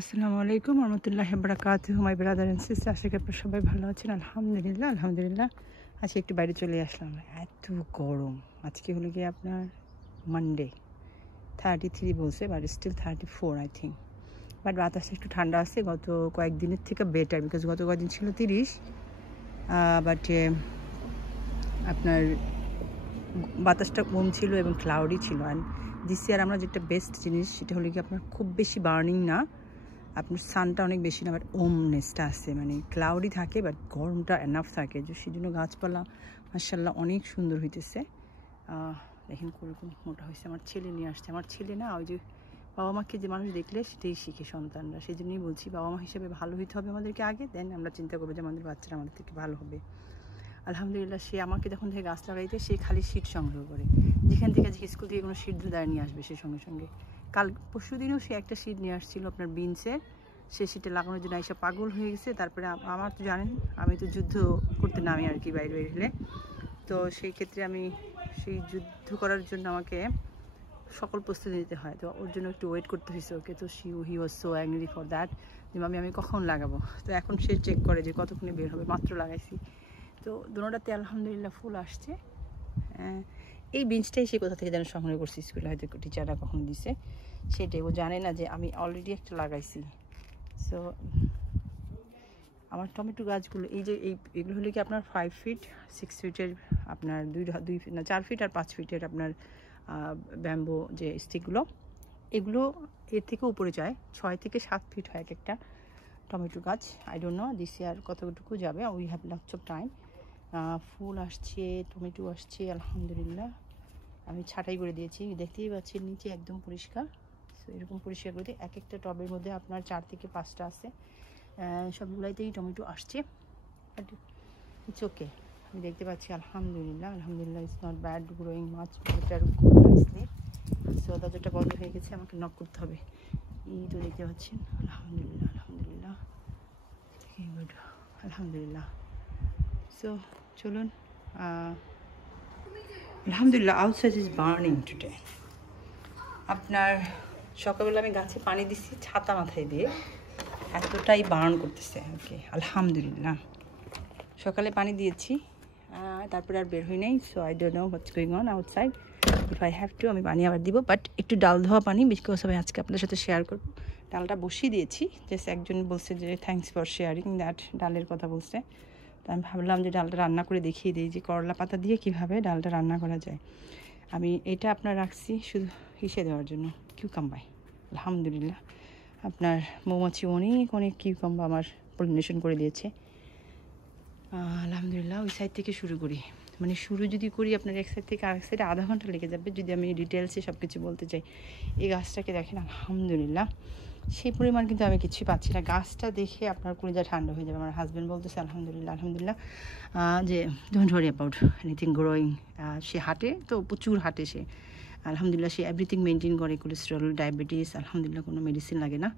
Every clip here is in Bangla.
আসসালামু আলাইকুম রহমতুল্লাহি ওয়া বারাকাতুহু মাই ব্রাদার এন্ড সিস্টার। আশা করি আপনারা সবাই ভালো আছেন। আলহামদুলিল্লাহ আলহামদুলিল্লাহ। আজকে একটু বাইরে চলে আসলাম, এত গরম। আজকে হলো গিয়ে আপনার মানডে, 33 বলছে, but still 34 I think. But বাতাসটা একটু ঠান্ডা আছে গত কয়েকদিনের থেকে বেটার, বিকজ গত কয়েকদিন ছিল 30, বাট আপনার বাতাসটা কম ছিল এবং ক্লাউডি ছিল। অ্যান্ড দিস ইয়ার আমরা যেটা বেস্ট জিনিস সেটা হলো কি আপনার খুব বেশি বার্নিং না, আপনার সানটা অনেক বেশি না, বাট ওমনেসটা আছে, মানে ক্লাউডি থাকে বাট গরমটা এনাফ থাকে, যে সেই জন্য গাছপালা মাশাআল্লাহ অনেক সুন্দর হইতেছে। দেখেন কোরকম মোটা হয়েছে। আমার ছেলে নিয়ে আসছে, আমার ছেলে না ওই যে বাবা মাকে যে মানুষ দেখলে সেটাই শিখে সন্তানরা, সেই জন্যই বলছি বাবা মা হিসেবে ভালো হইতে হবে আমাদেরকে আগে, দেন আমরা চিন্তা করবো যে আমাদের বাচ্চারা আমাদের থেকে ভালো হবে। আলহামদুলিল্লাহ, সে আমাকে যখন থেকে গাছ লাগাইতে সে খালি শীট সংগ্রহ করে, যেখান থেকে আজকে স্কুল থেকে কোনো শীট ধরে নিয়ে আসবে, সে সঙ্গে সঙ্গে কাল পরশু দিনও সে একটা শীট নিয়ে আসছিল আপনার বিনসের, সে শীটে লাগানোর জন্য এসে পাগল হয়ে গেছে। তারপরে আমার তো জানেন আমি তো যুদ্ধ করতে নামি আর কি বাইরে বেরোলে, তো সেই ক্ষেত্রে আমি সেই যুদ্ধ করার জন্য আমাকে সকল প্রস্তুতি নিতে হয়, তো ওর জন্য একটু ওয়েট করতে হয়েছে ওকে। তো he was so angry for that, যে আমি কখন লাগাবো। তো এখন সে চেক করে যে কতক্ষণে বের হবে, মাত্র লাগাইছি। তো দুটোটাতে আলহামদুলিল্লাহ ফুল আসছে। এই বেঞ্চটাই সে কোথা থেকে যেন সংগ্রহ করছি, স্কুলে হয়তো টিচাররা কখনো দিছে, সেটাই ও জানে না যে আমি অলরেডি একটা লাগাইছি। সো আমার টমেটো গাছগুলো এই যে এগুলো হলে কি আপনার 5 ফিট 6 ফিটের আপনার 4 ফিট আর 5 ফিটের আপনার ব্যাম্বো যে স্টিকগুলো, এগুলো এর থেকে উপরে যায়, 6 থেকে 7 ফিট হয় এক একটা টমেটো গাছ। I don't know this year কতটুকু যাবে, we have lots of time. ফুল আসছে, টমেটো আসছে আলহামদুলিল্লাহ। আমি ছাঁটাই করে দিয়েছি, দেখতেই পাচ্ছেন নিচে একদম পরিষ্কার। সো এরকম পরিষ্কার করে দিই। এক একটা টবের মধ্যে আপনার 4 থেকে 5টা আছে, সবগুলাইতেই টমেটো আসছে, বাট ইটস ওকে। আমি দেখতে পাচ্ছি আলহামদুলিল্লাহ আলহামদুলিল্লাহ, it's not bad, growing much better nicely. So দরজাটা বন্ধ হয়ে গেছে, আমাকে নক করতে হবে। এই তো দেখতে পাচ্ছেন আলহামদুলিল্লাহ আলহামদুলিল্লাহ, গুড আলহামদুলিল্লাহ। সো চলুন, আলহামদুলিল্লাহ আউটসাইড ইজ বার্নিং টুডে। আপনার সকালবেলা আমি গাছে পানি দিচ্ছি ছাতা মাথায় দিয়ে, এতটাই বার্ন করতেছে আর কি। আলহামদুলিল্লাহ সকালে পানি দিয়েছি, তারপরে আর বের হই নাই। So I don't no what's going on outside. If I have to আমি পানি আবার দিব, বাট একটু ডাল ধোয়া পানি, বিকজ আমি আজকে আপনাদের সাথে শেয়ার করবো। ডালটা বসিয়ে দিয়েছি, জাস্ট একজন বলছে যে থ্যাঙ্কস ফর শেয়ারিং দ্যাট, ডালের কথা বলছে। তো আমি ভাবলাম যে ডালটা রান্না করে দেখিয়ে দিই যে করলা পাতা দিয়ে কীভাবে ডালটা রান্না করা যায়। আমি এটা আপনার রাখছি শুধু হিসে দেওয়ার জন্য, কিউকাম্বাই। আলহামদুলিল্লাহ আপনার মৌমাছি অনেক অনেক কিউকাম্বা আমার পলিনেশন করে দিয়েছে। আলহামদুলিল্লাহ ওই সাইড থেকে শুরু করি, মানে শুরু যদি করি আপনার এক সাইড থেকে আরেক সাইডে আধা ঘন্টা লেগে যাবে যদি আমি ডিটেলসে সব কিছু বলতে চাই। এই গাছটাকে দেখেন আলহামদুলিল্লাহ, সেই পরিমাণ কিন্তু আমি কিছুই পাচ্ছি না। গাছটা দেখে আপনার কলিজা ঠান্ডা হয়ে যাবে। আমার হাজব্যান্ড বলতেছে আলহামদুলিল্লাহ আলহামদুলিল্লাহ, যে don't worry about anything growing. সে হাঁটে তো প্রচুর হাঁটে সে, আলহামদুলিল্লাহ সে এভরিথিং মেনটেন করে, কোলেস্টেরল ডায়াবেটিস আলহামদুলিল্লাহ কোনো মেডিসিন লাগে না।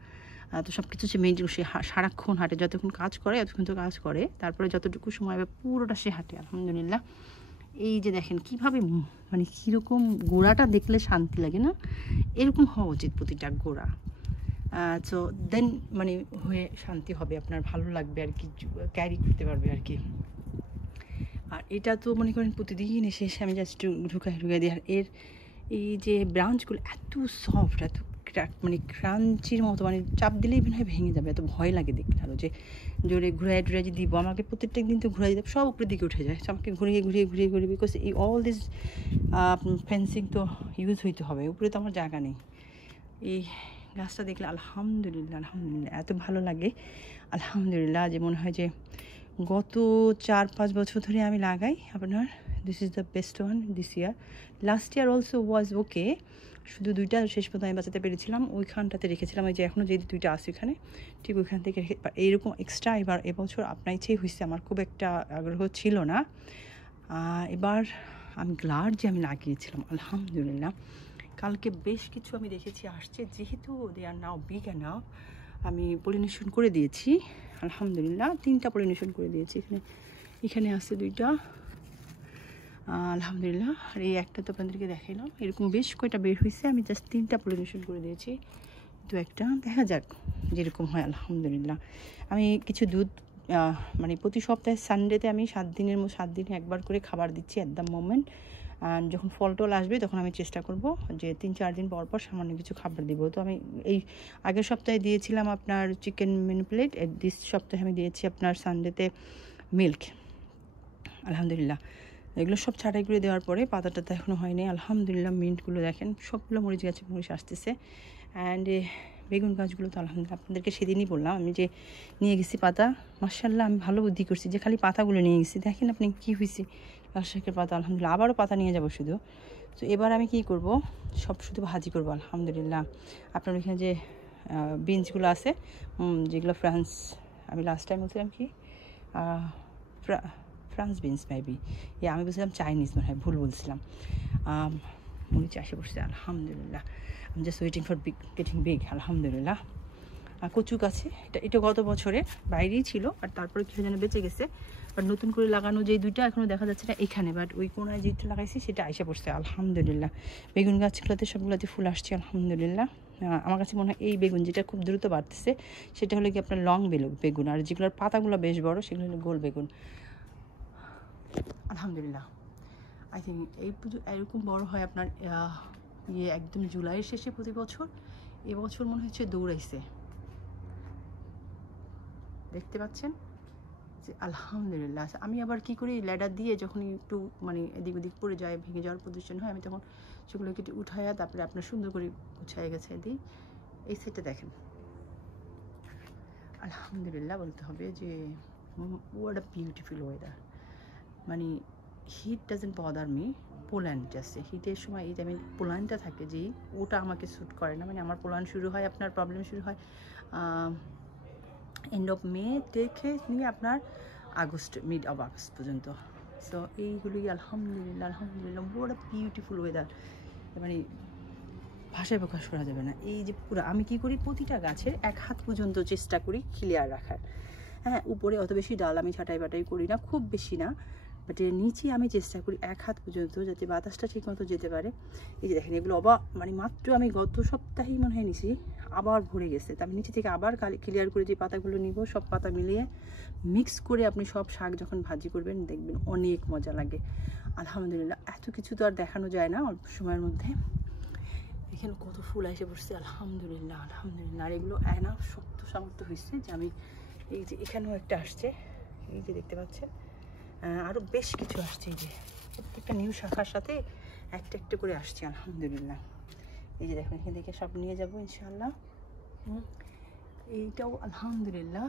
তো সব কিছু সে মেনটেন, সে সারাক্ষণ হাঁটে, যতক্ষণ কাজ করে এতক্ষণ তো কাজ করে, তারপরে যতটুকু সময় হবে পুরোটা সে হাঁটে আলহামদুলিল্লাহ। এই যে দেখেন কীভাবে, মানে কীরকম গোড়াটা দেখলে শান্তি লাগে না, এরকম হওয়া উচিত প্রতিটা গোড়া। সো দেন মানে হয়ে শান্তি হবে, আপনার ভালো লাগবে আর কি, ক্যারি করতে পারবে আর কি। আর এটা তো মনে করেন প্রতিদিন এসে এসে আমি জাস্ট ঢুকাই দিই। আর এর এই যে ব্রাঞ্চগুলো এত সফট, এত মানে ক্রাঞ্চির মতো, মানে চাপ দিলেই মনে হয় ভেঙে যাবে, এত ভয় লাগে দেখলে। আরও যে জোরে ঘুরাই টুরাই যে দিব, আমাকে প্রত্যেকটা দিন তো ঘুরাই দিতে সব উপরের দিকে উঠে যায়, আমাকে ঘুরিয়ে বিকজ এই অল দিস ফেন্সিং তো ইউজ হইতে হবে, উপরে তো আমার জায়গা নেই। এই গাছটা দেখলে আলহামদুলিল্লাহ আলহামদুলিল্লাহ এত ভালো লাগে আলহামদুলিল্লাহ, যে মনে হয় যে গত 4-5 বছর ধরে আমি লাগাই আপনার। This is the best one this year. Last year also was okay, শুধু 2টা শেষ পর্যন্ত আমি বাঁচাতে পেরেছিলাম, ওইখানটাতে রেখেছিলাম, ওই যে এখনও যে 2টা আছে ওইখানে, ঠিক ওইখান থেকে রেখে। এইরকম এক্সট্রা এবার এবছর আপনার ইচ্ছেই হয়েছে, আমার খুব একটা আগ্রহ ছিল না। এবার আমি গ্লাড যে আমি লাগিয়েছিলাম আলহামদুলিল্লাহ, কালকে বেশ কিছু আমি দেখেছি আসছে, যেহেতু দে আর নাও বিগ অ্যান্ড নাও। আমি পলিনেশন করে দিয়েছি আলহামদুলিল্লাহ, 3টা পলিনেশন করে দিয়েছি। এখানে আছে 2টা আলহামদুলিল্লাহ, আর এই একটা তো আপনাদেরকে দেখাইলাম। এরকম বেশ কয়টা বের হয়েছে, আমি জাস্ট 3টা পলিনেশন করে দিয়েছি। দু একটা দেখা যাক যেরকম হয় আলহামদুলিল্লাহ। আমি কিছু দুধ মানে প্রতি সপ্তাহে সানডেতে আমি 7 দিনে একবার করে খাবার দিচ্ছি অ্যাট দ্য মোমেন্ট। আর যখন ফল টল আসবে তখন আমি চেষ্টা করব যে 3-4 দিন পর পর সামান্য কিছু খাবার দিব। তো আমি এই আগের সপ্তাহে দিয়েছিলাম আপনার চিকেন মিনিপ্লেট, দিস সপ্তাহে আমি দিয়েছি আপনার সানডেতে মিল্ক। আলহামদুলিল্লাহ এগুলো সব ছাঁটাই করে দেওয়ার পরে পাতাটা তো এখনও হয়নি। আলহামদুলিল্লাহ মিন্টগুলো দেখেন সবগুলো মরিচ গাছে মরিচ আসতেছে। অ্যান্ড বেগুন গাছগুলো তো আলহামদুলিল্লাহ আপনাদেরকে সেদিনই বললাম আমি যে নিয়ে গেছি পাতা, মাশাআল্লাহ আমি ভালো বুদ্ধি করছি যে খালি পাতাগুলো নিয়ে গেছি। দেখেন আপনি কী হয়েছে লাল শাকের পাতা, আলহামদুলিল্লাহ আবারও পাতা নিয়ে যাব শুধু। তো এবার আমি কি করব, সব শুধু ভাজি করব আলহামদুলিল্লাহ। আপনার ওইখানে যে বিনসগুলো আছে যেগুলো ফ্রান্স, আমি লাস্ট টাইম বলছিলাম কি ফ্রান্স বিনস মেবি, আমি বলছিলাম চাইনিজ মনে হয়, ভুল বলছিলাম। মরিচ আসে পড়ছে আলহামদুলিল্লাহ। আমি just waiting for getting big আলহামদুলিল্লাহ। কচু গাছে এটা গত বছরে বাইরেই ছিল, আর তারপরে কিছু যেন বেঁচে গেছে। বাট নতুন করে লাগানো যে দুইটা এখনও দেখা যাচ্ছে না এখানে, বাট ওই কোনায় যেটা লাগাইছি সেটা আইসা পড়ছে আলহামদুলিল্লাহ। বেগুন গাছগুলোতে সবগুলোতে ফুল আসছে আলহামদুলিল্লাহ। আমার কাছে মনে হয় এই বেগুন যেটা খুব দ্রুত বাড়তেছে সেটা হলো কি আপনার লং বেগুন, আর যেগুলোর পাতাগুলো বেশ বড় সেগুলো হলো গোল বেগুন আলহামদুলিল্লাহ। আই থিঙ্ক এই পুজো এরকম বড় হয় আপনার একদম জুলাইয়ের শেষে প্রতি বছর। এবছর মনে হচ্ছে দৌড়াইছে, দেখতে পাচ্ছেন যে আলহামদুলিল্লাহ। আমি আবার কি করি, ল্যাডার দিয়ে যখন একটু মানে এদিক ওদিক পড়ে যায়, ভেঙে যাওয়ার পজিশন হয়, আমি তখন সেগুলোকে একটু উঠাইয়া তারপরে আপনার সুন্দর করে গুছাই গেছে দিই। এই সাইডটা দেখেন আলহামদুলিল্লাহ বলতে হবে যে হোয়াট আ বিউটিফুল ওয়েদার। মানে হিট ডাজেন্ট বদার মি, পোল্যান্ড আছে হিটের সময়, এই যে আমি পোল্যান্ডটা থাকে যে ওটা আমাকে স্যুট করে না। মানে আমার পোল্যান্ড শুরু হয় আপনার প্রবলেম শুরু হয় এন্ড অফ মে থেকে নিয়ে আপনার আগস্ট, মিড অফ আগস্ট পর্যন্ত। সো এইগুলোই আলহামদুলিল্লাহ আলহামদুলিল্লাহ হোয়াট আ বিউটিফুল ওয়েদার, মানে ভাষায় প্রকাশ করা যাবে না। এই যে পুরো আমি কি করি, প্রতিটা গাছের 1 হাত পর্যন্ত চেষ্টা করি ক্লিয়ার রাখার। হ্যাঁ, উপরে অত বেশি ডাল আমি ছাঁটাই বাটাই করি না, খুব বেশি না, বাট এর নিচে আমি চেষ্টা করি 1 হাত পর্যন্ত যাতে বাতাসটা ঠিক মতো যেতে পারে। এই যে দেখেন এগুলো মানে মাত্র আমি গত সপ্তাহেই মনে হয় নিছি, আবার ভরে গেছে। তো আমি নিচে থেকে আবার ক্লিয়ার করে যে পাতাগুলো নিব, সব পাতা মিলিয়ে মিক্স করে আপনি সব শাক যখন ভাজি করবেন দেখবেন অনেক মজা লাগে আলহামদুলিল্লাহ। এত কিছু তো আর দেখানো যায় না অল্প সময়ের মধ্যে। এখানে কত ফুল এসে পড়ছে আলহামদুলিল্লাহ আলহামদুলিল্লাহ। আর এগুলো এনা শক্ত সামর্থ্য হয়েছে যে আমি এই যে এখানেও একটা আসছে, এই যে দেখতে পাচ্ছেন, আরও বেশ কিছু আসছে। এই যে প্রত্যেকটা নিউ শাখার সাথে একটা একটা করে আসছে আলহামদুলিল্লাহ। এই যে দেখুন এখান থেকে সব নিয়ে যাবো ইনশাআল্লাহ। এইটাও আলহামদুলিল্লাহ,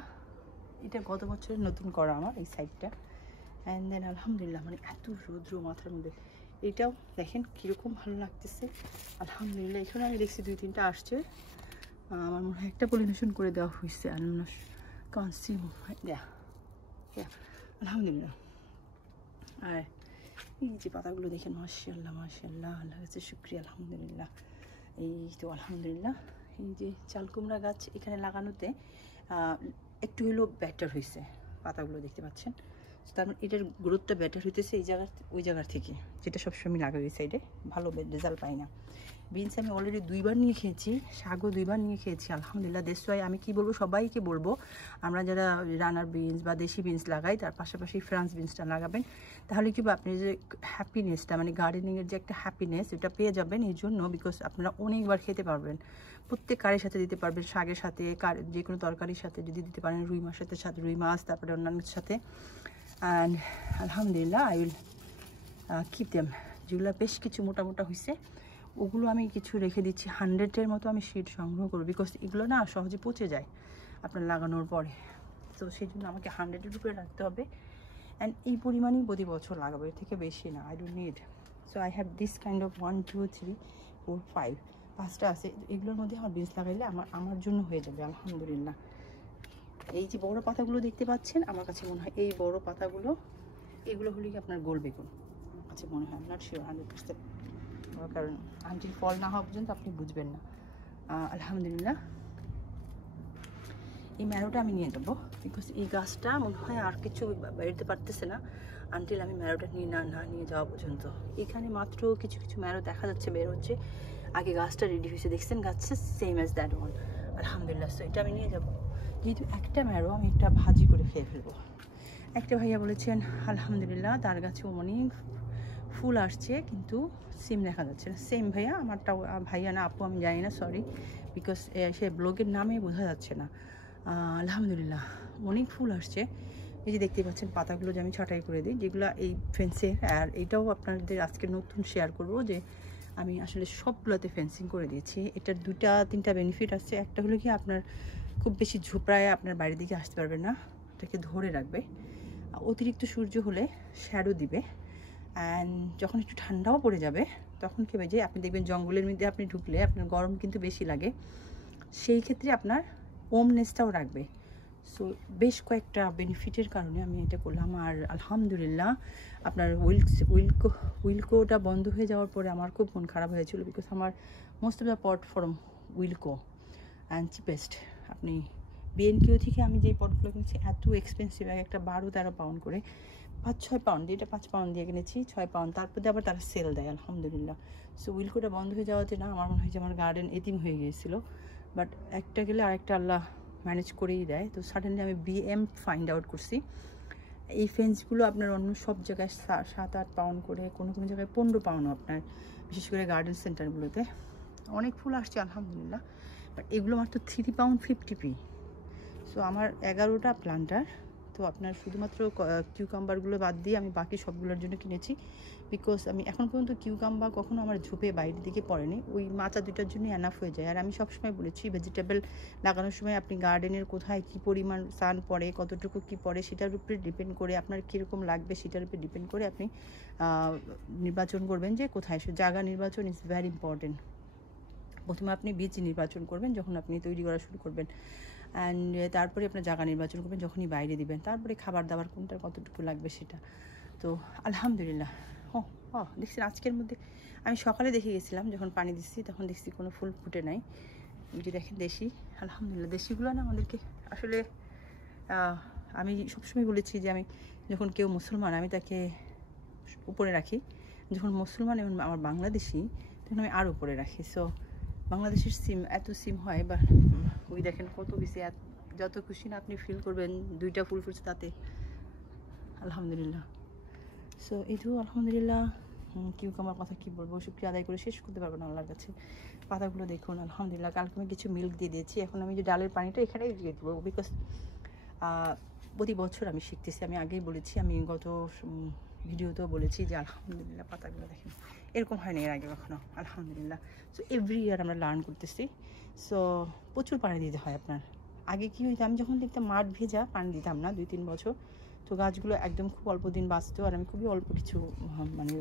এটা গত বছরের নতুন করা আমার এই সাইডটা। অ্যান্ড দেন আলহামদুলিল্লাহ মানে এত রৌদ্র মাথার মধ্যে, এটাও দেখেন কীরকম ভালো লাগতেছে আলহামদুলিল্লাহ। এখানে আমি দেখছি 2-3টা আসছে, আমার মনে হয় একটা পলিনেশন করে দেওয়া হয়েছে কনসিউম দেয়া আলহামদুলিল্লাহ। আর এই যে পাতাগুলো দেখেন মাশাআল্লাহ মাশাআল্লাহ, আল্লাহ কাছে শুকরিয়া আলহামদুলিল্লাহ। এই তো আলহামদুলিল্লাহ এই যে চাল কুমড়া গাছ এখানে লাগানোতে একটু হলেও ব্যাটার হয়েছে, পাতাগুলো দেখতে পাচ্ছেন। তার মানে এটার গ্রোথটা ব্যাটার হইতেছে এই জায়গার ওই জায়গার থেকে, যেটা সবসময় আমি লাগাই ওই সাইডে, ভালো রেজাল্ট পাই না। বিনস আমি অলরেডি 2বার নিয়ে খেয়েছি, শাকও 2বার নিয়ে খেয়েছি আলহামদুলিল্লাহ। দ্যাটস ওয়াই আমি কি বলবো, সবাইকে বলবো আমরা যারা রানার বিনস বা দেশি বিনস লাগাই তার পাশাপাশি ফ্রান্স বিনসটা লাগাবেন, তাহলে কি আপনি যে হ্যাপিনেসটা মানে গার্ডেনিংয়ের যে একটা হ্যাপিনেস এটা পেয়ে যাবেন। এই জন্য বিকজ আপনারা অনেকবার খেতে পারবেন, প্রত্যেক কারের সাথে দিতে পারবেন, শাকের সাথে যে কোনো তরকারির সাথে যদি দিতে পারেন, রুই মাছের সাথে রুই মাছ, তারপরে অন্যান্য সাথে। অ্যান্ড আলহামদুলিল্লাহ আই উইল কিপ দেম। যেগুলো বেশ কিছু মোটা মোটা হয়েছে ওগুলো আমি কিছু রেখে দিচ্ছি, 100-এর মতো আমি সিড সংগ্রহ করবো, বিকজ এগুলো না সহজে পচে যায় আপনার লাগানোর পরে। তো সেই জন্য আমাকে 100-এর উপরে রাখতে হবে। অ্যান্ড এই পরিমাণেই প্রতি বছর লাগাবো, এর থেকে বেশি না। I don't need. So I have this kind of 1 2 3 4 5 5টা আছে। এগুলোর মধ্যে আমার বীজ লাগাইলে আমার জন্য হয়ে যাবে আলহামদুলিল্লাহ। এই যে বড় পাতাগুলো দেখতে পাচ্ছেন, আমার কাছে মনে হয় এই বড় পাতাগুলো এগুলো হলে কি আপনার গোল বেগুন, আমার কাছে মনে হয়, নট শিওর 100%, কারণ আনটিল ফল না হওয়া পর্যন্ত আপনি বুঝবেন না। আলহামদুলিল্লাহ এই ম্যারোটা আমি নিয়ে যাবো, বিকজ এই গাছটা মনে হয় আর কিছু বেরোতে পারতেছে না আনটিল আমি ম্যারোটা নিয়ে যাওয়া পর্যন্ত। এখানে মাত্র কিছু কিছু ম্যারো দেখা যাচ্ছে বের হচ্ছে, আগে গাছটা রেডি হয়েছে, দেখছেন গাছটা সেম অ্যাজ দ্যাট ওয়ান। আলহামদুলিল্লাহ। সো এটা আমি নিয়ে যাবো, যেহেতু একটা ম্যারো আমি একটা ভাজি করে খেয়ে ফেলবো। একটা ভাইয়া বলেছেন আলহামদুলিল্লাহ তার গাছে অনেক ফুল আসছে কিন্তু সিম দেখা যাচ্ছে না। সেম ভাইয়া, আমারটাও ভাইয়া না আপু আমি জানি না, সরি, বিকজ সে ব্লগের নামে বোঝা যাচ্ছে না। আলহামদুলিল্লাহ অনেক ফুল আসছে। এই যে দেখতে পাচ্ছেন পাতাগুলো যে আমি ছাঁটাই করে দিই, যেগুলো এই ফেন্সে। আর এটাও আপনাদের আজকে নতুন শেয়ার করব যে আমি আসলে সবগুলোতে ফেন্সিং করে দিয়েছি। এটার 2-3টা বেনিফিট আছে। একটা হলো কি আপনার খুব বেশি ঝোপড়ায় আপনার বাইরের দিকে আসতে পারবে না, এটাকে ধরে রাখবে। অতিরিক্ত সূর্য হলে শ্যাডো দিবে। অ্যান্ড যখন একটু ঠান্ডাও পড়ে যাবে তখন কী হবে যে আপনি দেখবেন জঙ্গলের মধ্যে আপনি ঢুকলে আপনার গরম কিন্তু বেশি লাগে, সেই ক্ষেত্রে আপনার ওমনেসটাও রাখবে। সো বেশ কয়েকটা বেনিফিটের কারণে আমি এটা করলাম। আর আলহামদুলিল্লাহ আপনার উইলকোটা বন্ধ হয়ে যাওয়ার পরে আমার খুব মন খারাপ হয়েছিল, বিকজ আমার most of the pot from Wilko and cheapest. আপনি বিএনকিউ থেকে আমি যেই পটগুলো কিনেছি এত এক্সপেন্সিভ, একটা 12-13 পাউন্ড করে, 5-6 পাউন্ড, এটা 5 পাউন্ড দিয়ে কিনেছি, 6 পাউন্ড, তারপরে আবার তারা সেল দেয় আলহামদুলিল্লাহ। সো উইলকোটা বন্ধ হয়ে যাওয়াতে না আমার মনে হয় যে আমার গার্ডেন এতিম হয়ে গিয়েছিলো, বাট একটা গেলে আরেকটা আল্লাহ ম্যানেজ করেই দেয়। তো সাডেনলি আমি বিএম ফাইন্ড আউট করছি। এই ফেন্সগুলো আপনার অন্য সব জায়গায় 7-8 পাউন্ড করে, কোনো কোনো জায়গায় 15 পাউন্ডও আপনার, বিশেষ করে গার্ডেন সেন্টারগুলোতে অনেক ফুল আসছে আলহামদুলিল্লাহ। বাট এগুলো মাত্র 3 পাউন্ড 50p। সো আমার 11টা প্লান্টার। তো আপনার শুধুমাত্র কিউকাম্বারগুলো বাদ দিয়ে আমি বাকি সবগুলোর জন্য কিনেছি, বিকজ আমি এখন পর্যন্ত কিউকাম্বার কখনো আমার ঝোপে বাইরের দিকে পড়েনি, ওই মাচা দুটার জন্য এনাফ হয়ে যায়। আর আমি সবসময় বলেছি ভেজিটেবল লাগানোর সময় আপনি গার্ডেনের কোথায় কী পরিমাণ সান পড়ে, কতটুকু কী পড়ে সেটার উপরে ডিপেন্ড করে, আপনার কীরকম লাগবে সেটার উপরে ডিপেন্ড করে আপনি নির্বাচন করবেন যে কোথায়। জায়গা নির্বাচন ইজ ভেরি ইম্পর্টেন্ট। প্রথমে আপনি বীজ নির্বাচন করবেন যখন আপনি তৈরি করা শুরু করবেন, অ্যান্ড তারপরে আপনার জায়গা নির্বাচন করবেন যখনই বাইরে দিবেন, তারপরে খাবার দাবার কোনটা কতটুকু লাগবে সেটা। তো আলহামদুলিল্লাহ। দেখছেন আজকের মধ্যে আমি সকালে দেখে গেছিলাম যখন পানি দিচ্ছি, তখন দেখছি কোনো ফুল ফুটে নাই। যদি দেখেন দেশি, আলহামদুলিল্লাহ দেশিগুলো না আমাদেরকে আসলে, আমি সবসময় বলেছি যে আমি যখন কেউ মুসলমান আমি তাকে উপরে রাখি, যখন মুসলমান এবং আমার বাংলাদেশি তখন আমি আরও উপরে রাখি। সো বাংলাদেশের সিম এত সিম হয়, বা ওই দেখেন কত বেশি, যত খুশি না আপনি ফিল করবেন 2টা ফুল ফুটছে তাতে আলহামদুলিল্লাহ। সো এটু আলহামদুলিল্লাহ। কিউকামার কথা কী বলবো, শুকরিয়া আদায় করে শেষ করতে পারবো না আল্লাহর কাছে। পাতাগুলো দেখুন আলহামদুলিল্লাহ। কালকে আমি কিছু মিল্ক দিয়ে দিয়েছি, এখন আমি যে ডালের পানিটা এখানেই দিয়ে দেবো, বিকজ প্রতি বছর আমি শিখতেছি। আমি আগেই বলেছি, আমি গত ভিডিওতেও বলেছি যে আলহামদুলিল্লাহ পাতাগুলো দেখেন এরকম হয় না এর আগে কখনো আলহামদুলিল্লাহ। সো এভরি ইয়ার আমরা লার্ন করতেছি। সো প্রচুর পানি দিতে হয় আপনার। আগে কী হইতো, আমি যখন দেখতাম মাঠ ভেজা পানি দিতাম না 2-3 বছর, তো গাছগুলো একদম খুব অল্প দিন বাঁচত, আর আমি খুবই অল্প কিছু মানে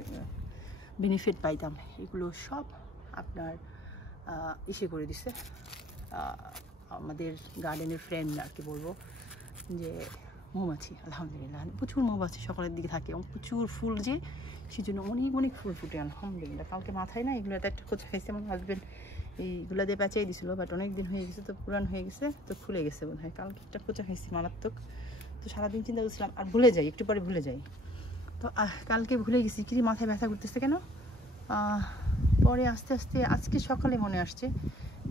বেনিফিট পাইতাম। এগুলো সব আপনার ইসে করে দিছে আমাদের গার্ডেনের ফ্রেন্ড আর কি বলবো, যে মৌমাছি আলহামদুলিল্লাহ প্রচুর মৌমাছি সকালের দিকে থাকে এবং প্রচুর ফুল, যে সেই জন্য অনেক অনেক ফুল ফুটে আলহামদুলিল্লাহ। কালকে মাথায় না এগুলো একটা কোথা খাইছে আমার হাজব্যান্ড, এইগুলো দিয়ে পেঁচাই দিয়েছিলো, বাট অনেক দিন হয়ে গেছে তো পুরান হয়ে গেছে, তো ফুলে গেছে বোধ হয়। কালকে একটা কোচা খাইছি মারাত্মক। তো সারাদিন চিন্তা করছিলাম আর ভুলে যাই, একটু পরে ভুলে যাই। তো কালকে ভুলে গেছি, কি মাথায় ব্যথা করতেছে কেন, পরে আস্তে আস্তে আজকে সকালে মনে আসছে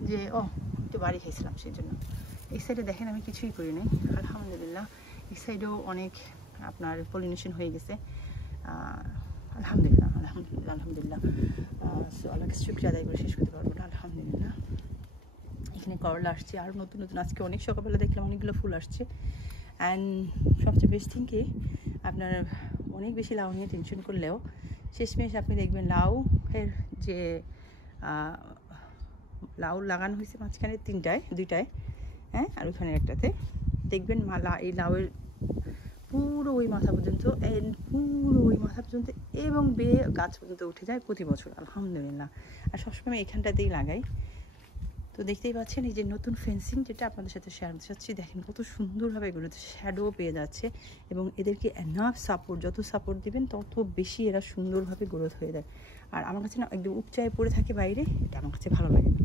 যে একটু বাড়ি খেয়েছিলাম সেই জন্য। এই সাইডে দেখেন আমি কিছুই করি নাই আলহামদুলিল্লাহ। এই সাইডেও অনেক আপনার পলিনেশন হয়ে গেছে আলহামদুলিল্লাহ আলহামদুলিল্লাহ আলহামদুলিল্লাহ। সো আল্লাহকে শুকরিয়া আদায় করে শেষ করতে পারবো না আলহামদুলিল্লাহ। এখানে করলা আসছে আর নতুন নতুন, আজকে অনেক সকালবেলা দেখলাম অনেকগুলো ফুল আসছে। অ্যান্ড সবচেয়ে বেস্ট থিং কি, আপনার অনেক বেশি লাউ নিয়ে টেনশন করলেও শেষমেশ আপনি দেখবেন লাউ এর যে লাউ লাগানো হয়েছে মাঝখানে 2টায়, হ্যাঁ, আর ওইখানে একটাতে দেখবেন এই লাউয়ের পুরো ওই মাথা পর্যন্ত, পুরো ওই মাথা পর্যন্ত এবং বেয়ে গাছ পর্যন্ত উঠে যায় প্রতি বছর আলহামদুলিল্লাহ। আর সবসময় আমি এখানটাতেই লাগাই। তো দেখতেই পাচ্ছেন এই যে নতুন ফেন্সিং যেটা আপনাদের সাথে শেয়ার করতে চাচ্ছি, দেখেন কত সুন্দরভাবে এগুলো শ্যাডো পেয়ে যাচ্ছে এবং এদেরকে এনাফ সাপোর্ট, যত সাপোর্ট দিবেন তত বেশি এরা সুন্দরভাবে গ্রোথ হয়ে যায়। আর আমার কাছে না একদম উপচায় পড়ে থাকে বাইরে, এটা আমার কাছে ভালো লাগে না,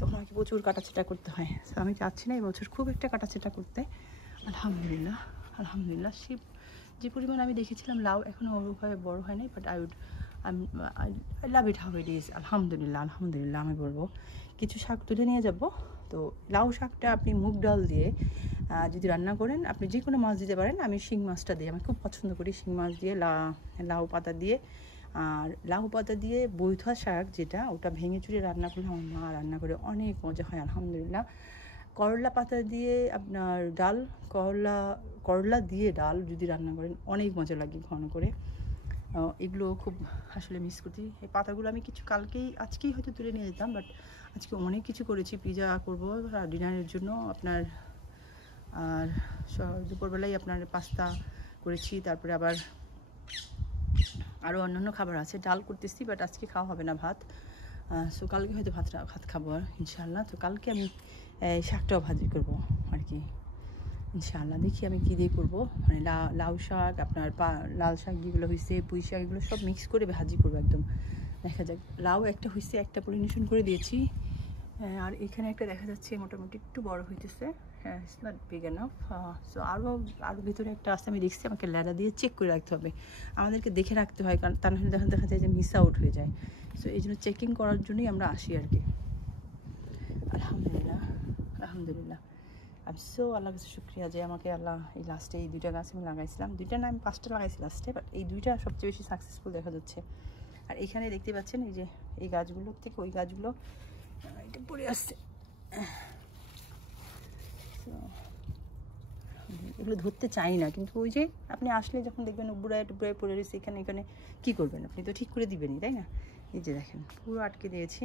তখন আমাকে প্রচুর কাটাছেটা করতে হয়। আমি চাচ্ছি না এবছর খুব একটা কাটাছেটা করতে আলহামদুলিল্লাহ আলহামদুলিল্লাহ। যে পরিমাণ আমি দেখেছিলাম লাউ এখনও ওভাবে বড় হয় নাই, but I love it how it is. আলহামদুলিল্লাহ, আলহামদুলিল্লাহ আমি বলবো। কিছু শাক তুলে নিয়ে যাব। তো লাউ শাকটা আপনি মুগ ডাল দিয়ে যদি রান্না করেন, আপনি যে কোনো মাছ দিতে পারেন। আমি শিং মাছটা দিই, আমি খুব পছন্দ করি শিং মাছ দিয়ে লাউ পাতা দিয়ে। আর লাউ পাতা দিয়ে বৈঠা শাক যেটা, ওটা ভেঙে চুরে রান্না করলে আমার মা রান্না করে অনেক মজা হয় আলহামদুলিল্লাহ। করলা পাতা দিয়ে আপনার ডাল, করলা দিয়ে ডাল যদি রান্না করেন অনেক মজা লাগে ঘন করে। এগুলো খুব আসলে মিস করছি। এই পাতাগুলো আমি কিছু আজকেই হয়তো তুলে নিয়ে যেতাম, বাট আজকে অনেক কিছু করেছি। পিজা করবো ডিনারের জন্য আপনার, আর দুপুরবেলায় আপনার পাস্তা করেছি, তারপরে আবার আরও অন্যান্য খাবার আছে। ডাল করতেছি, বাট আজকে খাওয়া হবে না ভাত। সো কালকে হয়তো ভাত খাবো আর ইনশাআল্লাহ। তো কালকে আমি শাকটাও ভাজি করবো আর কি ইনশাআল্লাহ। দেখি আমি কী দিয়ে করবো, মানে লাউ শাক, আপনার লাল শাক যেগুলো হয়েছে, পুঁই শাক, এগুলো সব মিক্স করে ভাজি করবো একদম। দেখা যাক। লাউ একটা হয়েছে, একটা পলিনেশন করে দিয়েছি। আর এখানে একটা দেখা যাচ্ছে মোটামুটি একটু বড় হইতেছে। হ্যাঁ, it's not big enough. So আরও ভিতরে একটা আসতে আমি দেখছি, আমাকে ল্যাডা দিয়ে চেক করে রাখতে হবে। আমাদেরকে দেখে রাখতে হয়, কারণ তা নাহলে দেখা যায় যে মিস আউট হয়ে যায়। সো এই জন্য চেকিং করার জন্যই আমরা আসি আর কি। আলহামদুলিল্লাহ, আলহামদুলিল্লাহ। আমি আল্লাহর কাছে শুক্রিয়া যে আমাকে আল্লাহ এই লাস্টে এই 2টা গাছ আমি লাগাইছিলাম। 2টা না, আমি 5টা লাগাইছি লাস্টে, বাট এই 2টা সবচেয়ে বেশি সাকসেসফুল দেখা যাচ্ছে। আর এখানে দেখতে পাচ্ছেন এই যে এই গাছগুলোর থেকে ওই গাছগুলো এটা পড়ে আসছে। এগুলো ধরতে চাই না, কিন্তু ওই যে আপনি আসলে যখন দেখবেন বুড়ায় টুবড়ায় পড়ে রয়েছে এখানে কী করবেন আপনি? তো ঠিক করে দিবেনই, তাই না? এই যে দেখেন পুরো আটকে দিয়েছি।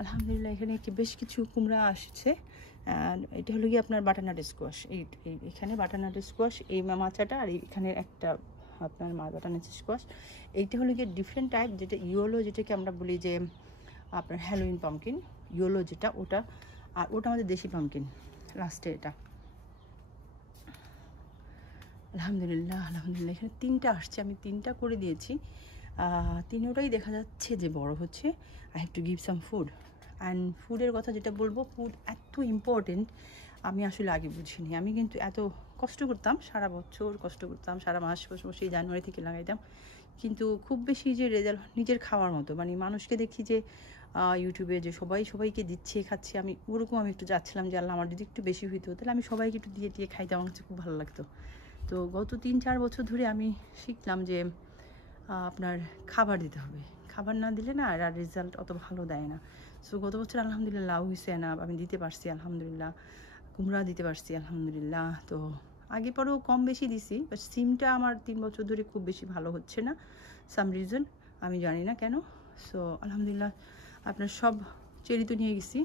আলহামদুলিল্লাহ। এখানে বেশ কিছু কুমড়া আসছে। এটা হলো গিয়ে আপনার বাটারনাট স্কোয়াশ। এখানে বাটারনাট স্কোয়াশ, এই মাচাটা, আর এখানে একটা আপনার বাটারনাট স্কোয়াশ। এইটা হলো গিয়ে ডিফারেন্ট টাইপ, যেটা ইয়েলো, যেটাকে আমরা বলি যে আপনার হ্যালোইন পাম্পকিন, ইয়েলো যেটা, ওটা। আর ওটা আমাদের দেশি পাম্পকিন লাস্টে এটা। আলহামদুলিল্লাহ, আলহামদুলিল্লাহ। এখানে 3টা আসছে, আমি 3টা করে দিয়েছি। 3টাই দেখা যাচ্ছে যে বড় হচ্ছে। I have to give some food. And ফুডের কথা যেটা বলবো, ফুড এত ইম্পর্টেন্ট আমি আসলে আগে বুঝিনি। আমি কিন্তু এত কষ্ট করতাম, সারা বছর কষ্ট করতাম, সারা মাস বসে বসে জানুয়ারি থেকে লাগাইতাম, কিন্তু খুব বেশি যে রেজাল্ট নিজের খাওয়ার মতো, মানে মানুষকে দেখি যে ইউটিউবে যে সবাইকে দিচ্ছে খাচ্ছি, আমি ওরকম আমি একটু যাচ্ছিলাম যে আল্লাহ আমার যদি একটু বেশি হইতো তাহলে আমি সবাইকে একটু দিয়ে খাইতাম, আমার কাছে খুব ভালো লাগতো। তো গত 3-4 বছর ধরে আমি শিখলাম যে আপনার খাবার দিতে হবে। খাবার না দিলে না আর রেজাল্ট অত ভালো দেয় না। সো গত বছর আলহামদুলিল্লাহ লাউ হয়েছে না, আমি দিতে পারছি আলহামদুলিল্লাহ। কুমড়া দিতে পারছি আলহামদুলিল্লাহ। তো আগে পরেও কম বেশি দিছি, বাট সিমটা আমার 3 বছর ধরে খুব বেশি ভালো হচ্ছে না, সাম রিজন, আমি জানি না কেন। সো আলহামদুলিল্লাহ আপনার সব চেরি তো নিয়ে গেছি,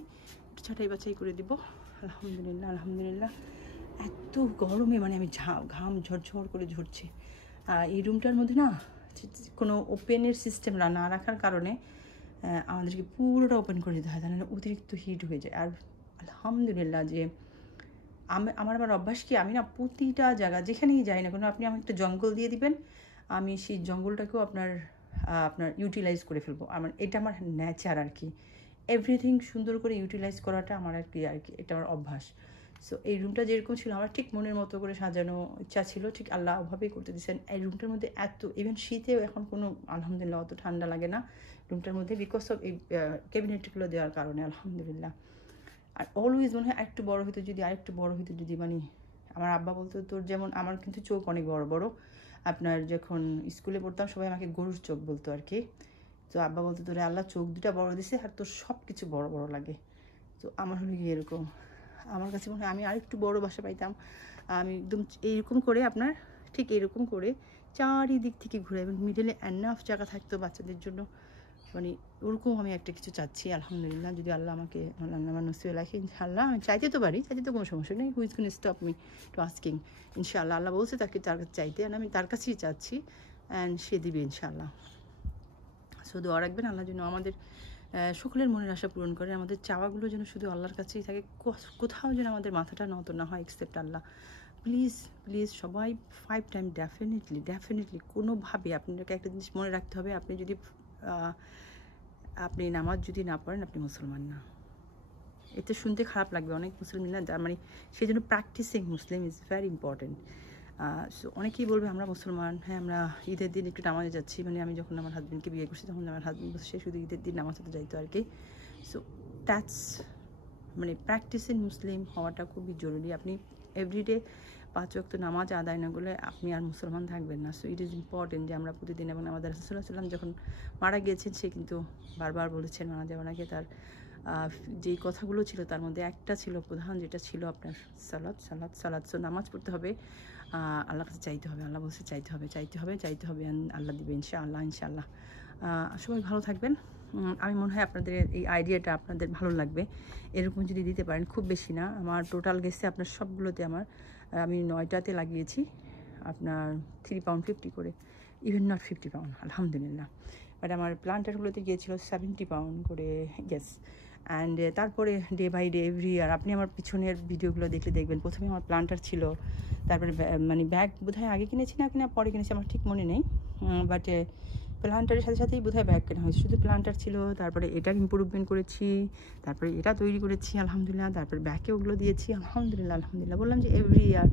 একটু ছাঁটাই বাছাই করে দিব। আলহামদুলিল্লাহ, আলহামদুলিল্লাহ। এত গরমে মানে আমি ঘাম ঝরঝর করে ঝরছে। এই রুমটার মধ্যে না কোনো ওপেনের সিস্টেম না রাখার কারণে আমাদেরকে পুরোটা ওপেন করে দিতে হয়, তাহলে অতিরিক্ত হিট হয়ে যায়। আর আলহামদুলিল্লাহ যে আমার আবার অভ্যাস কি, আমি না প্রতিটা জায়গা যেখানেই যাই না কোনো, আপনি আমাকে একটা জঙ্গল দিয়ে দিবেন, আমি সেই জঙ্গলটাকেও আপনার ইউটিলাইজ করে ফেলবো। এটা আমার নেচার আর কি। এভরিথিং সুন্দর করে ইউটিলাইজ করাটা আমার আর কি এটা আমার অভ্যাস। সো এই রুমটা যেরকম ছিল আমার ঠিক মনের মতো করে সাজানো ইচ্ছা ছিল, ঠিক আল্লাহ ওভাবেই করতে দিয়েছেন। এই রুমটার মধ্যে এত, ইভেন শীতেও এখন কোনো আলহামদুলিল্লাহ অত ঠান্ডা লাগে না রুমটার মধ্যে, বিকজ অফ এই ক্যাবিনেটগুলো দেওয়ার কারণে আলহামদুলিল্লাহ। আর অলওয়েজ মনে হয় আরেকটু বড় হইতো যদি মানে আমার আব্বা বলতো তোর যেমন, আমার কিন্তু চোখ অনেক বড় বড়, আপনার যখন স্কুলে পড়তাম সবাই আমাকে গরুর চোখ বলতো আর কি। তো আব্বা বলতো তোরে আল্লাহ চোখ 2টা বড় দিছে আর তোর সব কিছু বড় বড় লাগে। তো আমার হলো গিয়ে এরকম, আমার কাছে মনে হয় আমি আরেকটু বড় বাসা পাইতাম। আমি একদম এইরকম করে আপনার ঠিক এরকম করে চারিদিক থেকে ঘুরে, এবং মিডলে এনাফ জায়গা থাকতো বাচ্চাদের জন্য, মানে ওরকম আমি একটা কিছু চাচ্ছি আলহামদুলিল্লাহ। যদি আল্লাহ আমাকে আমার নসিবে রাখে ইনশাআল্লাহ, আমি চাইতে তো পারি, চাইতে তো কোনো সমস্যা নেই। Who's can stop me to asking? ইনশাআল্লাহ আল্লাহ বলছে তার কাছে চাইতে, আর আমি তার কাছেই চাচ্ছি, অ্যান্ড সে দিবে ইনশাআল্লাহ। সো দোয়া রাখবেন আল্লাহ যেন আমাদের সকলের মনের আশা পূরণ করে, আমাদের চাওয়াগুলো যেন শুধু আল্লাহর কাছেই থাকে, কোথাও যেন আমাদের মাথাটা নত না হয় এক্সেপ্ট আল্লাহ। প্লিজ প্লিজ সবাই 5 টাইম ডেফিনেটলি কোনোভাবে আপনাকে একটা জিনিস মনে রাখতে হবে, আপনি নামাজ যদি না পড়েন আপনি মুসলমান না। এতে শুনতে খারাপ লাগবে অনেক মুসলিম না, মানে সেই জন্য practising Muslim is very important. So অনেকেই বলবে আমরা মুসলমান, হ্যাঁ আমরা ঈদের দিন একটু নামাজে যাচ্ছি, মানে আমি যখন আমার হাজব্যান্ডকে বিয়ে করছি তখন আমার হাজব্যান্ড বলছে সে শুধু ঈদের দিন নামাজ হতে যাইতো আর কি। সো দ্যাটস মানে প্র্যাকটিস ইন মুসলিম হওয়াটা খুবই জরুরি। আপনি এভরিডে 5 ওয়াক্ত নামাজ আদায় না করলে আপনি আর মুসলমান থাকবেন না। সো ইট ইজ ইম্পর্টেন্ট যে আমরা প্রতিদিন, এবং আমাদের রাসূলুল্লাহ সাল্লাল্লাহু আলাইহি ওয়াসাল্লাম যখন মারা গিয়েছেন সে কিন্তু বারবার বলেছেন মারা যাওয়ার আগে তার যেই কথাগুলো ছিল তার মধ্যে একটা ছিল প্রধান, যেটা ছিল আপনার সালাত সালাত সালাত। সো নামাজ পড়তে হবে, আল্লাহর কাছে চাইতে হবে। আল্লাহ বলছে চাইতে হবে চাইতে হবে চাইতে হবে, আল্লাহ দিবে ইনশাআল্লাহ ইনশাআল্লাহ। সবাই ভালো থাকবেন। আমি মনে হয় আপনাদের এই আইডিয়াটা আপনাদের ভালো লাগবে। এরকম যদি দিতে পারেন, খুব বেশি না, আমার টোটাল গেছে আপনার সবগুলোতে আমি 9টাতে লাগিয়েছি আপনার 3 পাউন্ড 50 করে, ইভেন নট 50 পাউন্ড আলহামদুলিল্লাহ। বাট আমার প্লান্টারগুলোতে গিয়েছিল 70 পাউন্ড করে, ইয়েস। অ্যান্ড তারপরে day by day every year আপনি আমার পিছনের ভিডিওগুলো দেখলে দেখবেন, প্রথমে আমার প্লান্টার ছিল, তারপরে মানে ব্যাগ বোধহয় আগে কিনেছি না কিনা পরে কিনেছি আমার ঠিক মনে নেই, বাট প্লান্টারের সাথে সাথেই বোধহয় ব্যাগ কেনা হয়েছে। শুধু প্লান্টার ছিল, তারপরে এটা ইম্প্রুভমেন্ট করেছি, তারপরে এটা তৈরি করেছি আলহামদুলিল্লাহ, তারপরে ব্যাগে ওগুলো দিয়েছি আলহামদুলিল্লাহ আলহামদুলিল্লাহ। বললাম যে এভরি ইয়ার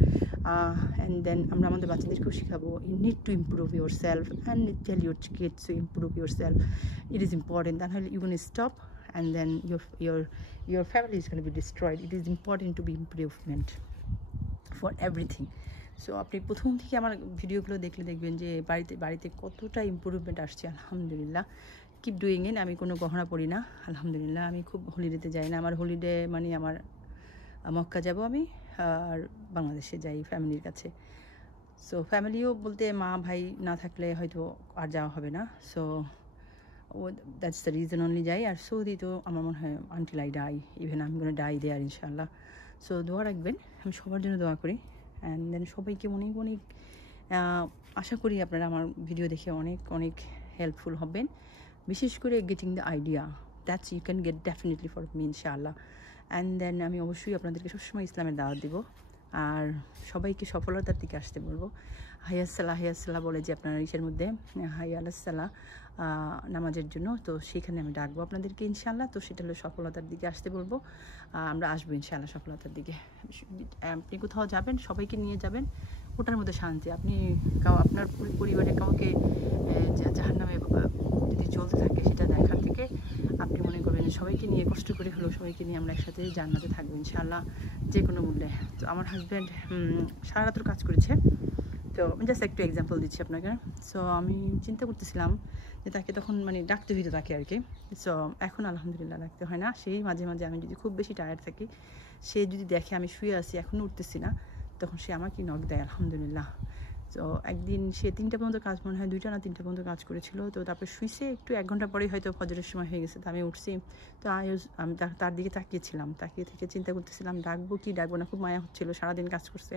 অ্যান্ড দেন আমরা আমাদের বাচ্চাদেরকেও শেখাবো you need to improve yourself and tell your kids to improve yourself. It is important, তাহলে you will stop and then your family is going to be destroyed. It is important to be improvement for everything. So আপনি প্রথম থেকে আমার ভিডিওগুলো দেখলে দেখবেন যে বাড়িতে কতটা ইম্প্রুভমেন্ট আসছে আলহামদুলিল্লাহ। Keep doing it. আমি কোনো গহনা পড়ি না আলহামদুলিল্লাহ, আমি খুব হলিডেতে যাই না। আমার হলিডে মানে আমার মক্কা যাব আমি, আর বাংলাদেশে যাই ফ্যামিলির কাছে। সো ফ্যামিলিও বলতে মা ভাই না থাকলে হয়তো আর যাওয়া হবে না। So that's the reason only যাই। আর সৌদি তো আমার মনে হয় আনটিল আই ডাই, ইভেন আমি কোনো ডাই দেয়ার ইনশাআল্লাহ। সো দোয়া রাখবেন, আমি সবার জন্য দোয়া করি। অ্যান্ড দেন সবাইকে অনেক অনেক আশা করি আপনারা আমার ভিডিও দেখে অনেক অনেক হেল্পফুল হবেন, বিশেষ করে getting the idea that's you can get definitely for me ইনশাআল্লাহ। অ্যান্ড দেন আমি অবশ্যই আপনাদেরকে সবসময় ইসলামের দাওয়াত দিব, আর সবাইকে সফলতার দিকে আসতে বলবো। হাইয়াসাল্লাহ বলে যে আপনার ইসের মধ্যে হাইয়া আলাইসাল্লাহ নামাজের জন্য, তো সেখানে আমি ডাকবো আপনাদেরকে ইনশাআল্লাহ। তো সেটা হলো সফলতার দিকে আসতে বলবো, আমরা আসবো ইনশাআল্লাহ সফলতার দিকে। আপনি কোথাও যাবেন সবাইকে নিয়ে যাবেন, ওটার মধ্যে শান্তি। আপনি আপনার পরিবারে কাউকে জাহান্নামে যদি চলতে থাকে সেটা দেখার থেকে আপনি মনে করবেন সবাইকে নিয়ে কষ্ট করে হলেও সবাইকে নিয়ে আমরা একসাথে জান্নাতে থাকবো ইনশাআল্লাহ যে কোনো মূল্যে। তো আমার হাজব্যান্ড সারা রাত্র কাজ করেছে, তো জাস্ট একটু এক্সাম্পল দিচ্ছি আপনাকে। সো আমি চিন্তা করতেছিলাম যে তাকে তখন মানে ডাকতে হইতো তাকে আর কি। সো এখন আলহামদুলিল্লাহ ডাকতে হয় না। সেই মাঝে মাঝে আমি যদি খুব বেশি টায়ার্ড থাকি, সে যদি দেখে আমি শুয়ে আছি এখনও উঠতেছি না, তখন সে আমাকে নক দেয় আলহামদুলিল্লাহ। তো একদিন সে 3টা পর্যন্ত কাজ, মনে হয় 2টা না 3টা পর্যন্ত কাজ করেছিল। তো তারপরে শুইছে একটু 1 ঘন্টা পরেই হয়তো ফজরের সময় হয়ে গেছে, তো আমি উঠছি। তো আমি তার দিকে তাকিয়েছিলাম, তাকিয়ে থেকে চিন্তা করতেছিলাম ডাকবো কি ডাকবো না, খুব মায়া হচ্ছিলো, সারাদিন কাজ করছে।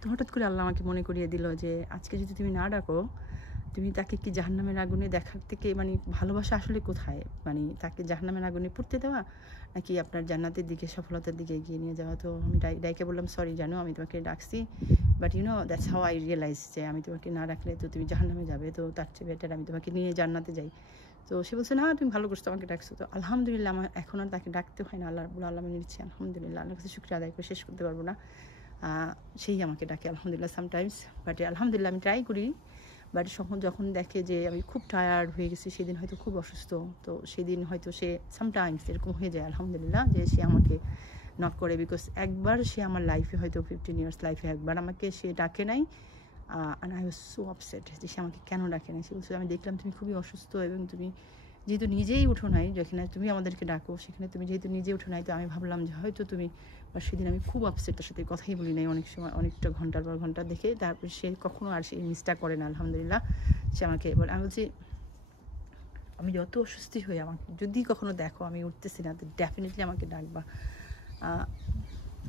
তো হঠাৎ করে আল্লাহ আমাকে মনে করিয়ে দিল যে আজকে যদি তুমি না ডাকো, তুমি তাকে কি জাহান্নামের আগুনে দেখার থেকে মানে ভালোবাসা আসলে কোথায়, মানে তাকে জাহান্নামের আগুনে পড়তে দেওয়া নাকি আপনার জান্নাতের দিকে সফলতার দিকে এগিয়ে নিয়ে যাওয়া। তো আমি ডাইকে বললাম সরি জানো আমি তোমাকে ডাকছি, but you know that's how I realise যে আমি তোমাকে না ডাকলে তো তুমি জাহান্নামে যাবে, তো তার চেয়ে বেটার আমি তোমাকে নিয়ে জান্নাতে যাই। তো সে বলছে না তুমি ভালো করছো আমাকে ডাকছো। তো আলহামদুলিল্লাহ আমার এখন আর তাকে ডাকতে হয় না, আল্লাহ রাব্বুল আলামিন নিচ্ছি আলহামদুলিল্লাহ। আল্লাহর কাছে শুকরিয়া আদায় করে শেষ করতে পারবো না, সেই আমাকে ডাকে আলহামদুলিল্লাহ সামটাইমস। বাট আলহামদুলিল্লাহ আমি ট্রাই করি, বাট যখন দেখে যে আমি খুব টায়ার্ড হয়ে গেছি, সেদিন হয়তো খুব অসুস্থ, তো সেদিন হয়তো সে সামটাইমস এরকম হয়ে যায় আলহামদুলিল্লাহ যে সে আমাকে নক করে। বিকজ একবার সে আমার লাইফে হয়তো 15 ইয়ার্স লাইফে একবার আমাকে সে ডাকে নাই, and I was so upset যে সে আমাকে কেন ডাকে নাই। সে বলছে আমি দেখলাম তুমি খুবই অসুস্থ এবং তুমি যেহেতু নিজেই উঠো নাই, যেখানে তুমি আমাদেরকে ডাকো সেখানে তুমি যেহেতু নিজে উঠো নাই, তো আমি ভাবলাম যে হয়তো তুমি, বা সেদিন আমি খুব আপসেট, তার সাথে কথাই বলি নাই অনেক সময়, অনেকটা ঘন্টার পর ঘন্টা দেখে। তারপর সে কখনো আর সেই মিসটা করে না আলহামদুলিল্লাহ। সে আমাকে বলে, আমি বলছি আমি যত অসুস্থ হই আমাকে যদি কখনো দেখো আমি উঠতেছি না, তো ডেফিনেটলি আমাকে ডাকবা।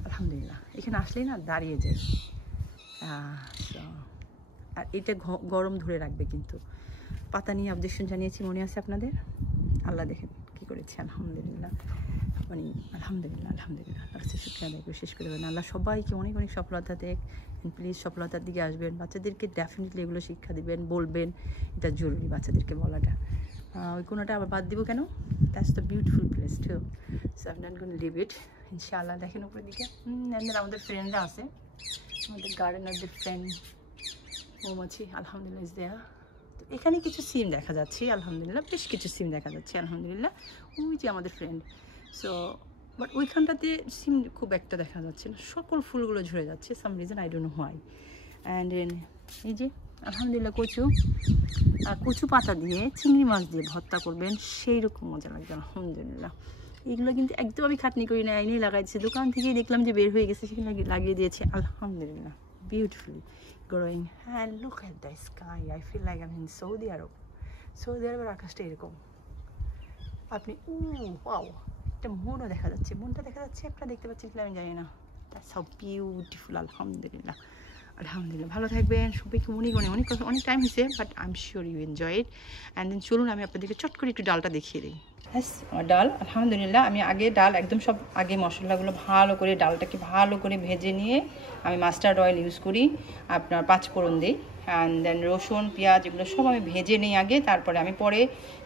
আলহামদুলিল্লাহ এখানে আসলেই না দাঁড়িয়ে যায়। আর এটা গরম ধরে রাখবে কিন্তু। পাতা নিয়ে অবজেকশন জানিয়েছি, মনে আছে আপনাদের? আল্লাহ দেখেন কী করেছে আলহামদুলিল্লাহ, মানে আলহামদুলিল্লাহ আলহামদুলিল্লাহ। আচ্ছা শুক্রিয়া আদায় করে শেষ করে দেবেন। আল্লাহ সবাইকে অনেক অনেক সফলতা দেখ, প্লিজ সফলতার দিকে আসবেন। বাচ্চাদেরকে ডেফিনেটলি এগুলো শিক্ষা দিবেন, বলবেন, এটা জরুরি বাচ্চাদেরকে বলাটা। ওই কোনোটা আবার বাদ দিব কেন? That's the beautiful place too, so I am not gonna leave it. ইনশাআল্লাহ। দেখেন উপরের দিকে আমাদের ফ্রেন্ডরা আছে, আমাদের গার্ডেনারদের ফ্রেন্ড মৌমাছি আলহামদুলিল্লাহ ইজ দেয়া। তো এখানে কিছু সিম দেখা যাচ্ছে আলহামদুলিল্লাহ, বেশ কিছু সিম দেখা যাচ্ছে আলহামদুলিল্লাহ। ওই যে আমাদের ফ্রেন্ড। সো বাট ওইখানটাতে সিম খুব একটা দেখা যাচ্ছে না, সকল ফুলগুলো ঝরে যাচ্ছে some reason, I don't know why. And এই যে আলহামদুলিল্লাহ কচু পাতা দিয়ে চিংড়ি মাছ দিয়ে ভর্তা করবেন, সেই রকম মজা লাগবে আলহামদুলিল্লাহ। এগুলো কিন্তু একদম আমি খাটনি করি না, আইনেই লাগাইছি, দোকান থেকেই দেখলাম যে বের হয়ে গেছে, সেখানে লাগিয়ে দিয়েছি আলহামদুলিল্লাহ। Beautifully growing. হ্যাঁ, look at the sky, I feel like I am in Saudi Arab. Saudi আরবের আকাশটা এরকম। আপনি ওয়াও, একটা মনও দেখা যাচ্ছে, মনটা দেখা যাচ্ছে, আপনারা দেখতে পাচ্ছেন কিনা আমি জানি না। দ্যাটস হাউ বিউটিফুল আলহামদুলিল্লাহ। আলহামদুলিল্লাহ, ভালো থাকবেন সবাইকে। অনেক টাইম হয়েছে, but I am sure you enjoy it. And then চলুন আমি আপনাদেরকে চট করে একটু ডালটা দেখিয়ে দিই। হ্যাঁ, ডাল আলহামদুলিল্লাহ আমি ডাল একদম সব আগে মশলাগুলো ভালো করে, ডালটাকে ভালো করে ভেজে নিয়ে আমি মাস্টার্ড অয়েল ইউজ করি, আপনার 5 ফোড়ন দিই। অ্যান্ড দেন রসুন পেঁয়াজ এগুলো সব আমি ভেজে নিই আগে, তারপরে আমি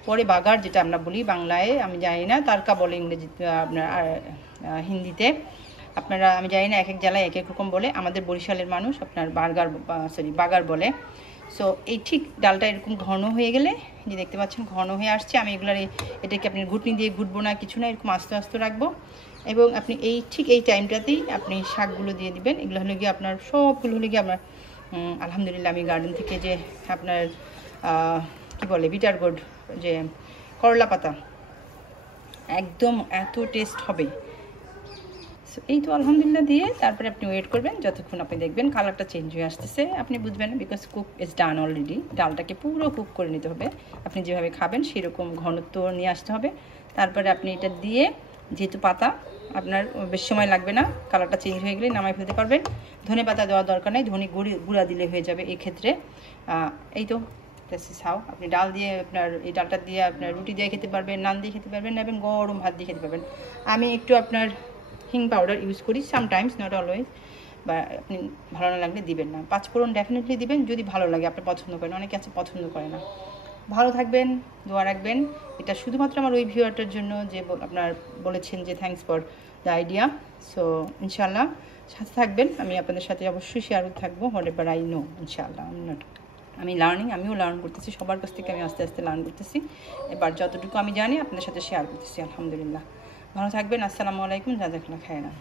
পরে বাগার, যেটা আমরা বলি বাংলায়, আমি জানি না তারকা বলে ইংরেজিতে, আপনার হিন্দিতে আপনারা, আমি জানি না এক এক জেলায় এক এক রকম বলে। আমাদের বরিশালের মানুষ আপনার বাগার বলে। সো এই ঠিক ডালটা এরকম ঘন হয়ে গেলে, যে দেখতে পাচ্ছেন ঘন হয়ে আসছে, আমি এটাকে আপনি ঘুটনি দিয়ে ঘুটবো না, কিছু না, এরকম আস্তে আস্তে রাখবো। এবং আপনি ঠিক এই টাইমটাতেই আপনি শাকগুলো দিয়ে দিবেন। এগুলো হলো গিয়ে আপনার সবগুলো হলো গিয়ে আপনার আলহামদুলিল্লাহ আমি গার্ডেন থেকে যে আপনার কি বলে বিটার গোড, যে করলা পাতা, একদম এত টেস্ট হবে। এই তো আলহামদুলিল্লাহ দিয়ে তারপরে আপনি ওয়েট করবেন যতক্ষণ আপনি দেখবেন কালারটা চেঞ্জ হয়ে আসতেছে, আপনি বুঝবেন because cook is done already. ডালটাকে পুরো কুক করে নিতে হবে, আপনি যেভাবে খাবেন সেরকম ঘনত্ব নিয়ে আসতে হবে। তারপরে আপনি এটা দিয়ে, যেহেতু পাতা আপনার বেশ সময় লাগবে না, কালারটা চেঞ্জ হয়ে গেলে নামাই ফেলতে পারবেন। ধনে পাতা দেওয়ার দরকার নেই, ধনে গুঁড়া দিলে হয়ে যাবে এই ক্ষেত্রে। এই তো দিস ইজ হাউ। আপনি ডাল দিয়ে, আপনার এই ডালটা দিয়ে আপনার রুটি দিয়ে খেতে পারবেন, নান দিয়ে খেতে পারবেন, এবং গরম ভাত দিয়ে খেতে পারবেন। আমি একটু আপনার হিং পাউডার ইউজ করি সামটাইমস, নট অলওয়েজ, বা আপনি ভালো না লাগলে দিবেন না। 5 ফোড়ন ডেফিনেটলি দিবেন যদি ভালো লাগে, আপনি পছন্দ করেন, অনেকে আছে পছন্দ করে না। ভালো থাকবেন, দোয়া রাখবেন। এটা শুধুমাত্র আমার ওই ভিউয়ারটার জন্য যে আপনার বলেছেন যে thanks for the idea. So ইনশাল্লাহ সাথে থাকবেন, আমি আপনাদের সাথে অবশ্যই শেয়ার থাকবো, হোয়াট এভার আই নো। ইনশাল্লাহ আমি আমিও লার্ন করতেছি, সবার কাছ থেকে আমি আস্তে আস্তে লার্ন করতেছি। এবার যতটুকু আমি জানি আপনাদের সাথে শেয়ার করতেছি আলহামদুলিল্লাহ। ভালো থাকবেন, আসসালামু আলাইকুম, জাযাকাল্লাহ খায়রান।